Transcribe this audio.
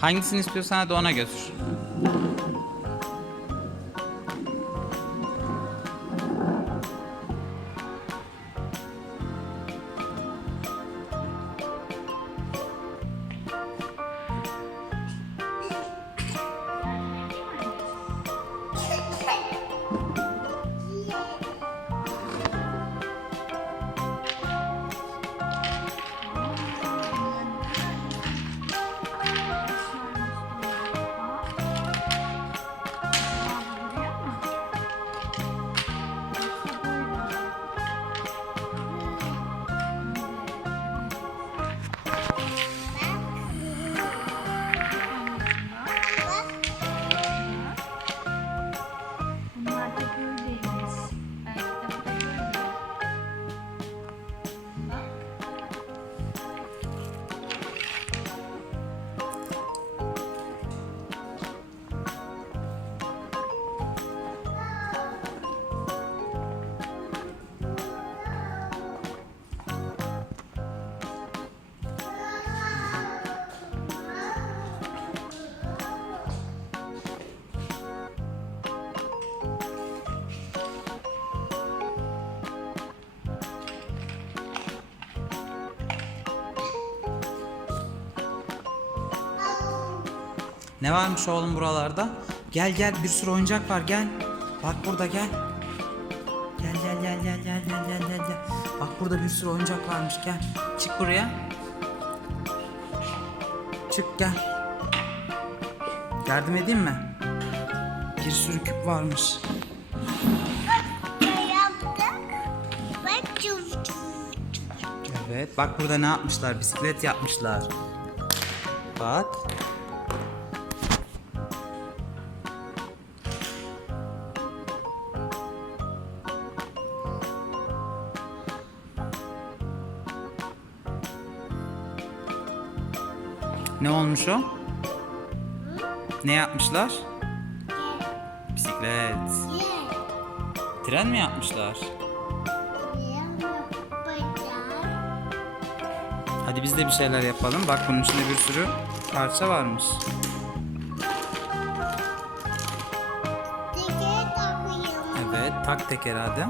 Hangisini istiyorsan hadi ona götür. Ne varmış oğlum buralarda? Gel gel bir sürü oyuncak var gel. Bak burada gel. Gel gel gel gel gel gel gel gel. Bak burada bir sürü oyuncak varmış gel. Çık buraya. Çık gel. Yardım edeyim mi? Bir sürü küp varmış. Evet bak burada ne yapmışlar? Bisiklet yapmışlar. Bak. Ne olmuş o? Ne yapmışlar? Bisiklet. Tren mi yapmışlar? Hadi biz de bir şeyler yapalım. Bak bunun içinde bir sürü parça varmış. Evet, tak teker hadi.